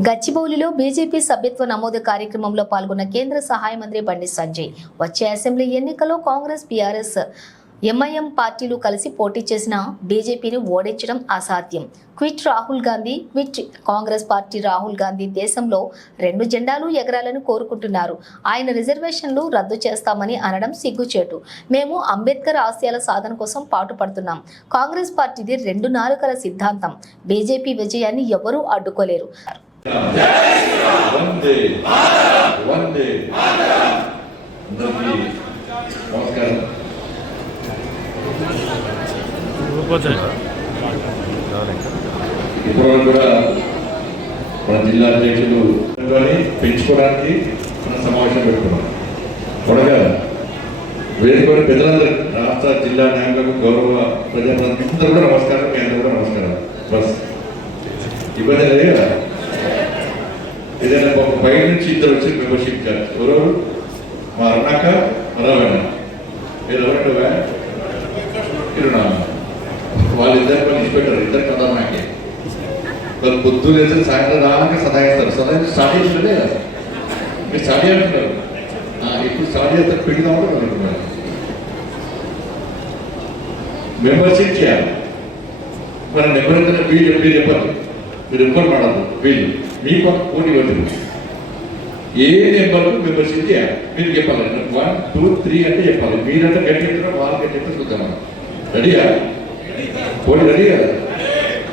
గచ్చిబౌలిలో BJP సభ్యత్వ నమోదు కార్యక్రమంలో పాల్గొన్న కేంద్ర సహాయ మంత్రి బండి సంజయ్. వచ్చే అసెంబ్లీ ఎన్నికల్లో కాంగ్రెస్ బీఆర్ఎస్ ఎంఐఎం పార్టీలు కలిసి పోటీ చేసిన బీజేపీని ఓడించడం అసాధ్యం. Quit Rahul Gandhi quit Congress party Rahul Gandhi దేశంలో రెండు జెండాలు ఎగరాలని కోరుకుంటున్నారు. ఆయన రిజర్వేషన్లు రద్దు చేస్తామని అనడం సిగ్గుచేటు. మేము అంబేద్కర్ ఆశయాల సాధన కోసం పాటుపడుతున్నాం. కాంగ్రెస్ పార్టీది రెండు నాలుకల సిద్ధాంతం. బీజేపీ విజయాన్ని ఎవరూ అడ్డుకోలేరు. వందే వందే అందరికీ నమస్కారం. ఇప్పటివరకు కూడా మన జిల్లా అధ్యక్షులు పెంచుకోవడానికి మనం సమావేశం పెట్టుకున్నాం. త్వరగా వేదికని పెద్దలందరూ రాష్ట్ర జిల్లా నాయకులకు గౌరవ ప్రజాప్రతినిధులందరూ కూడా నమస్కారం మీ అందరూ కూడా నమస్కారం. బస్. ఇబ్బంది లేదు కదా? ఏదైనా ఒక పై నుంచి ఇద్దరు వచ్చి మెంబర్షిప్ ఛార్జ్ ఎవరెవరు మా అన్నాక మరవైన. మీరు ఎవరంటే ఇరునా వాళ్ళిద్దరు పని పెట్టారు ఇద్దరు కదా నాకే వాళ్ళు పొద్దు లేచి సాయంత్రం రావాలని సదాయిస్తారు సదాయి స్టార్ట్ చేసినదే కదా. మీరు స్టార్ట్ చేస్తున్నారు ఇప్పుడు స్టార్ట్ చేస్తారు పెట్టుదాం కూడా అనుకున్నారు మెంబర్షిప్ చేయాలి మరి నెంబర్ ఎంత వీళ్ళు ఎప్పుడు చెప్పాలి మీరు ఎప్పుడు పడదు వీళ్ళు. మీకు ఒక పోటీ వద్దు ఏ నెంబర్ మెంబర్షిప్ చేయాలి మీరు చెప్పాలి వన్ టూ త్రీ అంటే చెప్పాలి మీరంటే గట్టి చెప్తారా వాళ్ళు గట్టి చెప్తే చూద్దాం మనం రెడీయా పోటీ రెడీ కదా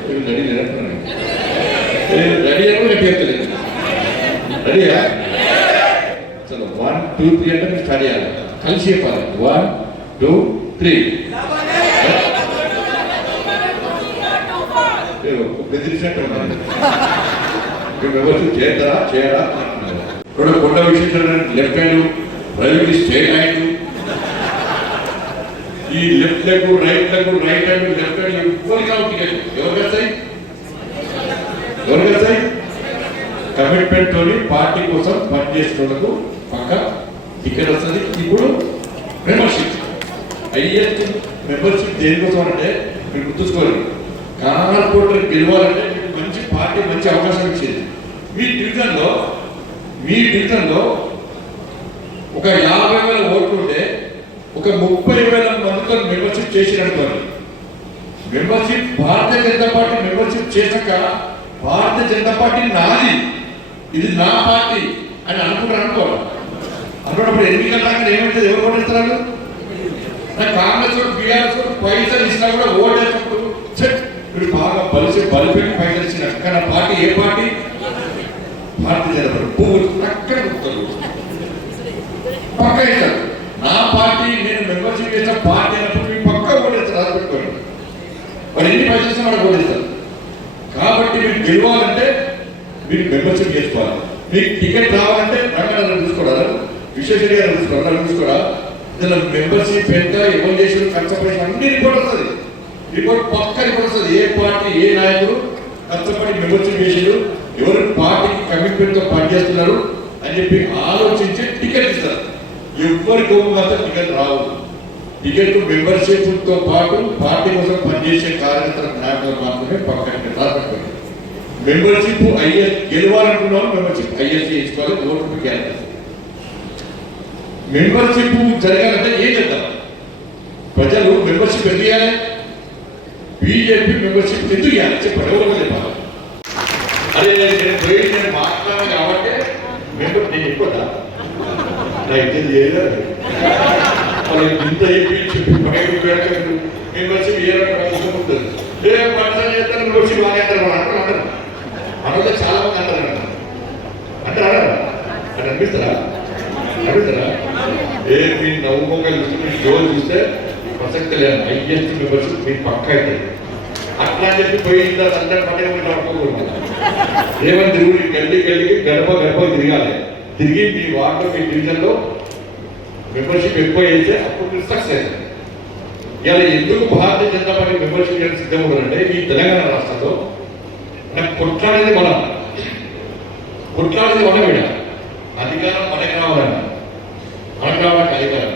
మీరు రెడీ లేదంటున్నాను రెడీ అని కూడా చెప్పలేదు రెడీయా చలో వన్ టూ త్రీ అంటే మీరు స్టార్ట్ చేయాలి కలిసి చెప్పాలి వన్ టూ త్రీ బెదిరించినట్టు ఉన్నాను మీరు చేయడా చేస్తారా చేయరా ఇప్పుడు కొండ విశేషాలు లెఫ్ట్ హ్యాండ్ రైలు స్ట్రేట్ హ్యాండ్ ఈ left leg right leg right hand left hand ఎవరు కావు టికెట్ ఎవరు వెళ్తాయి ఎవరు కమిట్మెంట్ తోని పార్టీ కోసం పనిచేసేటోళ్ళకు పక్క టికెట్ వస్తుంది. ఇప్పుడు మెంబర్షిప్ ఐఎస్ మెంబర్షిప్ దేనికోసం అంటే మీరు గుర్తుంచుకోవాలి. కానాలకోట గెలవాలంటే పార్టీ మంచి అవకాశం ఇచ్చేది. మీ డివిజన్లో మీ డివిజన్లో ఒక యాభై వేల ఓట్లు ఉంటే ఒక ముప్పై వేల మందితో membership చేసినట్టుకోండి membership Bharatiya Janata party membership చేశాక భారతీయ జనతా పార్టీ నాది. ఇది నా పార్టీ అని అనుకుంటారు అనుకోవాలి అనుకున్నప్పుడు ఎన్నికల దాకా ఏమైతే ఎవరు ఓటేస్తారు? కాంగ్రెస్ వాడు బీఆర్ఎస్ పైసలు ఇచ్చినా కూడా ఓటేసినప్పుడు వీడు బాగా బలిసి బలిపెట్టి పైసలు ఇచ్చిన కానీ పార్టీ ఏ పార్టీ? భారతీయ జనతా పార్టీ. అక్కడ గుర్తారు పక్క వేశారు. నా పార్టీ నేను మెంబర్షిప్ చేసిన పార్టీ అయినప్పుడు మీ పక్క ఓటేస్తారు రాసి పెట్టుకోండి. మరి ఎన్ని పైసలు ఇచ్చినా వాడు ఓటేస్తారు కాబట్టి మీరు గెలవాలంటే మీరు మెంబర్షిప్ చేసుకోవాలి. మీకు టికెట్ రావాలంటే రంగారావు తీసుకోవడాలి విశ్వేశ్వర గారు తీసుకోవాలి తీసుకోవడా ఇందులో మెంబర్షిప్ ఎంత ఎవరు చేసిన కష్టపడి అన్ని రిపోర్ట్ వస్తుంది. రిపోర్ట్ పక్క ఇప్పుడు ఏ పార్టీ ఏ నాయకుడు కష్టపడి మెంబర్షిప్ చేశారు ఎవరు పార్టీకి కమిట్మెంట్తో పనిచేస్తున్నారు అని చెప్పి ఆలోచించి టికెట్ ఇస్తారు. ఎవరి కోపం మాత్రం టికెట్ రావు. టికెట్ మెంబర్షిప్తో పాటు పార్టీ కోసం పనిచేసే కార్యకర్తల నాయకులు మాత్రమే పక్కన టికెట్ మెంబర్షిప్ ఐఎస్ గెలవాలనుకున్నాను మెంబర్షిప్ ఐఎస్ చేసుకోవాలి ఓటు క్యాండిడేట్ మెంబర్షిప్ జరగాలంటే ఏం చేద్దాం? ప్రజలు మెంబర్షిప్ ఎందుకు బీజేపీ మెంబర్షిప్ ఎందుకు ఇవ్వాలి చెప్పండి ఎవరు చెప్పాలి. అదే నేను పోయి నేను మాట్లాడాను కాబట్టి మెంబర్ నేను చెప్పొద్దా? నాకు ఇది చేయలేదు? వాళ్ళు ఇంత చెప్పి చెప్పి బయట పెట్టలేదు మెంబర్షిప్ ఏ రకంగా ఉంటుంది? ఏ పర్సన్ చేస్తారు మెంబర్షిప్ బాగా అంటారు. మనం అంటారు అంటారు. మనలో చాలా మంది అంటారు అంటారా? అని అనిపిస్తారా అడుగుతారా ఏ మీ నవ్వు మొక్కలు చూస్తే మీ షో చూస్తే ప్రసక్తి లేదు. ఐఎస్టీ మెంబర్షిప్ మీ పక్క అయితే. అట్లా చెప్పి పోయిన తర్వాత అందరూ పక్కన మీరు నడుపుకోకూడదు ఏమని తిరుగుడు? గల్లి గల్లికి గడప గడప తిరగాలి. తిరిగి మీ వార్డు మీ డివిజన్లో మెంబర్షిప్ ఎక్కువ అయితే అప్పుడు మీరు సక్సెస్ ఇలా ఎందుకు భారతీయ జనతా పార్టీ మెంబర్షిప్ చేయడానికి సిద్ధం ఉన్నారంటే ఈ తెలంగాణ రాష్ట్రంలో మనకు కొట్లాడేది మనం. కొట్లాడేది మనం ఇక్కడ అధికారం మనకి రావాలన్నా మనకు రావడానికి అధికారం.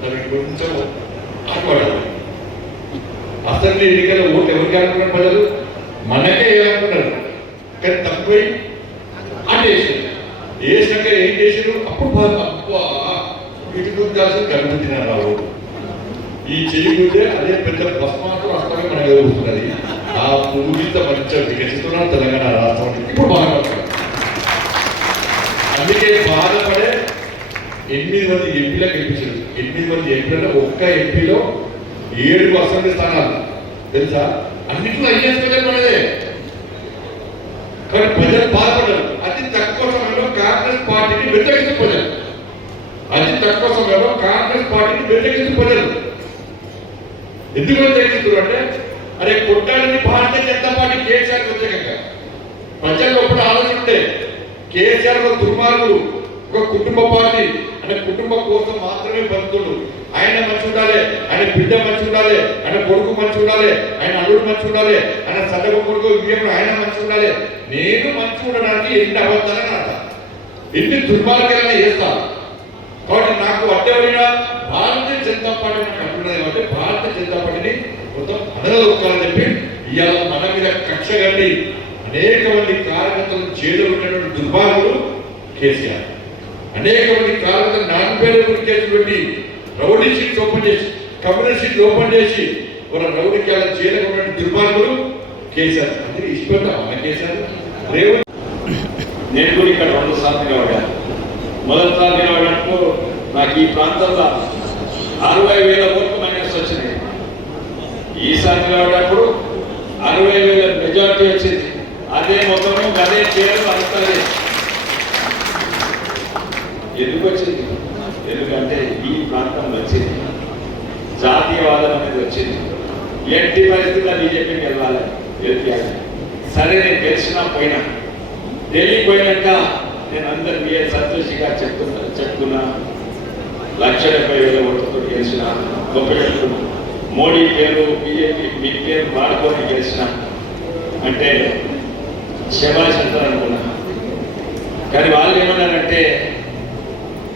దానికి కొంచెం ఆడుకోవాలి అసెంబ్లీ ఎన్నికల ఓట్లు ఎవరికి అనుకున్నారు ప్రజలు? మనకే వేయాలనుకున్నారు కానీ తక్కువై మాట వేసారు వేసినాక ఏం చేశారు? అప్పుడు బాధ అబ్బా, ఇటు గుద్దాల్సి కనిపించినారు ఈ చెయ్యి గుద్దే అదే పెద్ద భస్మాసులు అష్టమే మనకు ఎదుగుతున్నది ఆ పూజిత మంచిగా వికసిస్తున్నారు తెలంగాణ రాష్ట్రం ఇప్పుడు బాధపడతారు అందుకే బాధపడే ఎనిమిది మంది ఎంపీలకు గెలిపించారు. ఎనిమిది మంది ఎంపీలలో ఒక్క ఎంపీలో ఏడు అసెంబ్లీ స్థానాలు. తెలుసా? అన్నింటిలో ఐఎస్ మనదే కానీ ప్రజలు బాధపడ్డారు. అతి తక్కువ సమయంలో కాంగ్రెస్ పార్టీని వ్యతిరేకించిన ప్రజలు అతి తక్కువ సమయంలో కాంగ్రెస్ పార్టీని వ్యతిరేకించిన ప్రజలు ఎందుకు వ్యతిరేకిస్తున్నారు అంటే అరే కొట్టాలని భారతీయ జనతా పార్టీ కేసీఆర్ వ్యతిరేకంగా. ప్రజల్లో ఒకటి ఆలోచన ఉంటే కేసీఆర్ ఒక దుర్మార్గుడు ఒక కుటుంబ పార్టీ. ఆయన కుటుంబం కోసం మాత్రమే బతుకుడు ఆయన మంచి ఉండాలి ఆయన బిడ్డ మంచి ఉండాలి ఆయన కొడుకు మంచి ఉండాలి ఆయన అల్లుడు మంచి ఉండాలి ఆయన సదగ కొడుకు వియ్యప్పుడు ఆయన మంచి ఉండాలి. నేను మంచి ఉండడానికి ఎన్ని అబద్ధాలని అంట ఎన్ని దుర్మార్గాలని చేస్తా. కాబట్టి నాకు అడ్డమైన భారతీయ జనతా పార్టీ నాకు అంటున్నది కాబట్టి భారతీయ జనతా పార్టీని మొత్తం అనగదొక్కాలని చెప్పి ఇవాళ మన మీద కక్ష కట్టి అనేక మంది కార్యకర్తలు జైలు పెట్టినటువంటి దుర్మార్గుడు కేసీఆర్. అనేక మంది కార్యకర్తలు నాన్ పేరెంట్ కేసులు పెట్టి రౌడీ సీట్ ఓపెన్ చేసి కమ్యూనిస్ట్ సీట్ ఓపెన్ చేసి మన రౌడీ కేళ్ళ జైలు దుర్మార్గులు దుర్మార్గుడు కేసీఆర్ అందుకే ఇష్టపెడతాం మన కేసీఆర్. రేవంత్ నేను కూడా ఇక్కడ రెండు సార్లు నిలబడ్డాను. మొదటిసారి నిలబడినప్పుడు నాకు ఈ ప్రాంతంలో అరవై వేల ఓట్లు మైనస్ వచ్చింది ఈసారి నిలబడినప్పుడు అరవై వేల మెజార్టీ వచ్చింది. అదే మొత్తము అదే చేయడం అంతదే ఎందుకు వచ్చింది ఎందుకంటే ఈ ప్రాంతం వచ్చింది జాతీయవాదం అనేది వచ్చింది. ఎట్టి పరిస్థితుల్లో బీజేపీకి వెళ్ళాలి గెలిపించాలి సరే నేను గెలిచినా పోయినా. ఢిల్లీ పోయినాక నేను అందరు బిఎస్ సంతోషిగా చెప్పుకున్నా చెప్తున్నా చెప్తున్నా లక్ష డెబ్బై వేల ఓట్లతో గెలిచిన గొప్ప మోడీ పేరు బీజేపీ మీ పేరు వాడుకొని గెలిచిన. అంటే శబాష్ అంటారు అనుకున్నా. కానీ వాళ్ళు ఏమన్నారంటే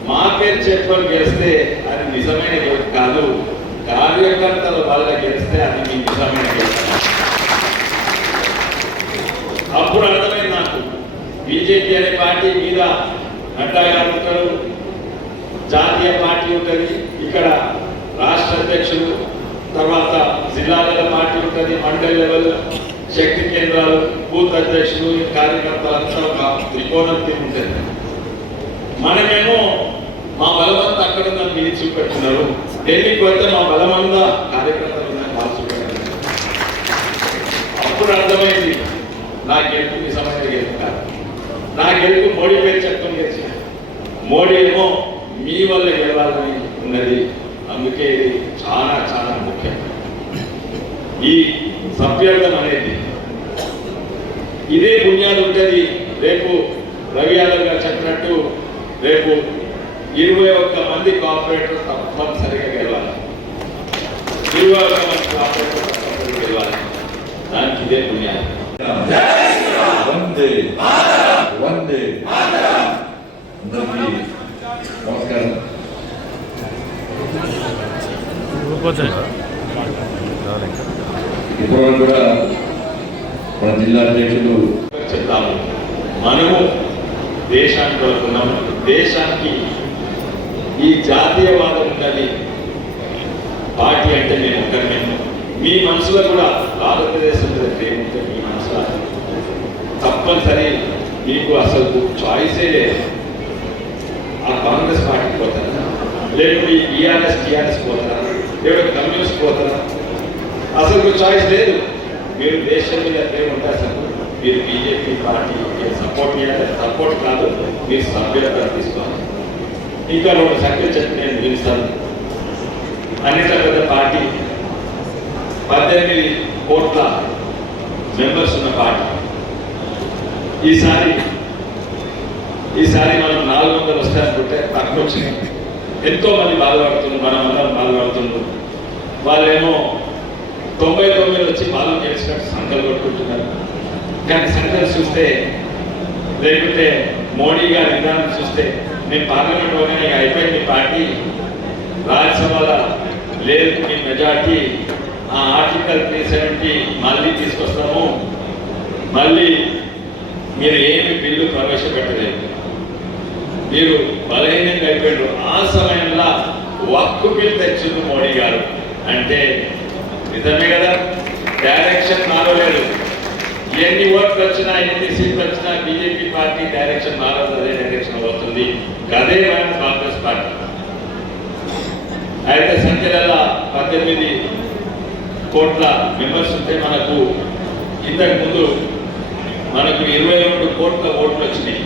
మా పేరు చెప్పుకొని గెలిస్తే అది నిజమైన కాదు. కార్యకర్తల వల్ల గెలిస్తే అది మీ నిజమైన అప్పుడు అర్థమైంది నాకు. బీజేపీ అనే పార్టీ మీద నడ్డా గారు ఉంటారు జాతీయ పార్టీ ఉంటుంది ఇక్కడ రాష్ట్ర అధ్యక్షులు తర్వాత జిల్లాల పార్టీ ఉంటుంది మండలి లెవెల్ శక్తి కేంద్రాలు బూత్ అధ్యక్షులు ఈ కార్యకర్తలు అంతా ఒక త్రికోణం ఉంటుంది. మనమేమో మా బలవంత అక్కడ నన్ను మీరు చూపెట్టున్నారు ఢిల్లీకి పోతే మా బలమంతా కార్యకర్తలు ఉన్నాయి అప్పుడు అర్థమైంది నా గెలుపు నిజమైన గెలుపు కాదు. నా గెలుపు మోడీ పేరు చెప్తాం గెలిచిన. మోడీ ఏమో మీ వల్ల గెలవాలని ఉన్నది. అందుకే ఇది చాలా చాలా ముఖ్యం. ఈ సభ్యర్థం అనేది. ఇదే బునియాదు ఉంటుంది. రేపు రవి యాదవ్ గారు చెప్పినట్టు రేపు ఇరవై ఒక్క మంది కోఆపరేటర్ తప్పనిసరిగా గెలవాలి. ఇరవై ఒక్క మంది కోఆపరేటర్ తప్పనిసరిగా గెలవాలి. దానికి ఇదే బునియాదు వందే వందే అందరికీ నమస్కారం. ఇప్పుడు కూడా మన జిల్లా అధ్యక్షులు చెప్తాము. మనము దేశానికి వెళ్తున్నాం దేశానికి ఈ జాతీయవాదం ఉన్నది పార్టీ అంటే నేను ఒకరిని మీ మనసులో కూడా భారతదేశం మీద ప్రేమ ఉంటే మీ మనసులో తప్పనిసరి మీకు అసలు చాయిసే లేదు. ఆ కాంగ్రెస్ పార్టీకి పోతారా? లేకపోతే ఈ బీఆర్ఎస్ టీఆర్ఎస్ పోతారా? లేకపోతే కమ్యూనిస్ట్ పోతారా? అసలు చాయిస్ లేదు. మీరు దేశం మీద ప్రేమ ఉంటే అసలు మీరు బీజేపీ పార్టీ సపోర్ట్ చేయాలి? సపోర్ట్ కాదు. మీరు సభ్యత తీసుకోవాలి. ఇంకా ఒక సంఖ్య చెప్పి నేను ముగిస్తాను అన్నింటిలో పెద్ద పార్టీ పద్దెనిమిది కోట్ల మెంబర్స్ ఉన్న పార్టీ. ఈసారి ఈసారి మనం నాలుగు వందలు వస్తాయనుకుంటే తక్కువ వచ్చినాయి ఎంతో మంది బాధపడుతున్నారు మనం అందరం బాధపడుతున్నారు. వాళ్ళేమో తొంభై తొమ్మిది వచ్చి బాధలు చేసినట్టు సంఖ్యలు కొట్టుకుంటున్నారు కానీ సంఖ్యలు చూస్తే లేకుంటే మోడీ గారి విధానం చూస్తే నేను పార్లమెంట్ పోగానే అయిపోయింది పార్టీ రాజ్యసభలో లేదు మీ మెజార్టీ ఆ ఆర్టికల్ త్రీ సెవెంటీ మళ్ళీ తీసుకొస్తాము. మళ్ళీ మీరు ఏమి బిల్లు ప్రవేశపెట్టలేదు. మీరు బలహీనంగా అయిపోయారు ఆ సమయంలో వక్కు బిల్ తెచ్చింది మోడీ గారు. అంటే నిజమే కదా? డైరెక్షన్ మారలేదు ఎన్ని ఓట్లు వచ్చినా ఎన్ని సీట్లు వచ్చినా బీజేపీ పార్టీ డైరెక్షన్ మారదు అదే డైరెక్షన్ అవుతుంది అదే మనం కాంగ్రెస్ పార్టీ. అయితే సంఖ్యల పద్దెనిమిది కోట్ల మెంబర్స్ ఉంటే మనకు ఇంతకు ముందు మనకు ఇరవై రెండు కోట్ల ఓట్లు వచ్చినాయి.